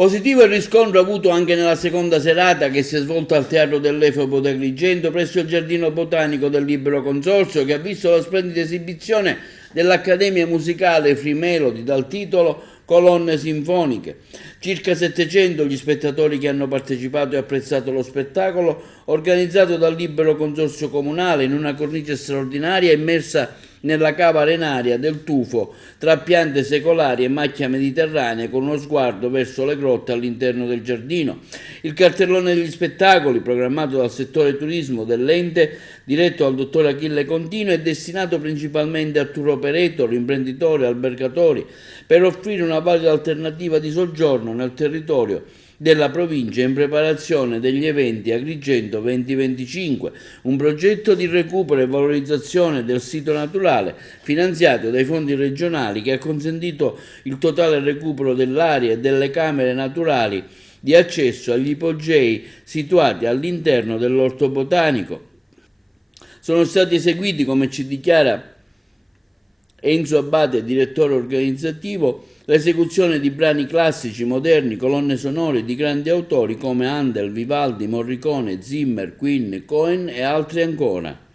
Positivo il riscontro avuto anche nella seconda serata che si è svolta al Teatro dell'Efebo di Agrigento presso il Giardino Botanico del Libero Consorzio, che ha visto la splendida esibizione dell'Accademia Musicale Free Melody dal titolo Colonne Sinfoniche. Circa 700 gli spettatori che hanno partecipato e apprezzato lo spettacolo organizzato dal Libero Consorzio Comunale in una cornice straordinaria immersa nella cava arenaria del Tufo, tra piante secolari e macchia mediterranea, con uno sguardo verso le grotte all'interno del giardino. Il cartellone degli spettacoli, programmato dal settore turismo dell'ente, diretto dal dottor Achille Contino, è destinato principalmente a tour operator, imprenditori, albergatori, per offrire una valida alternativa di soggiorno nel territorio della provincia in preparazione degli eventi Agrigento 2025, un progetto di recupero e valorizzazione del sito naturale finanziato dai fondi regionali che ha consentito il totale recupero dell'area e delle camere naturali di accesso agli ipogei situati all'interno dell'orto botanico. Sono stati eseguiti, come ci dichiara Enzo Abate, direttore organizzativo, l'esecuzione di brani classici, moderni, colonne sonore di grandi autori come Handel, Vivaldi, Morricone, Zimmer, Queen, Cohen e altri ancora.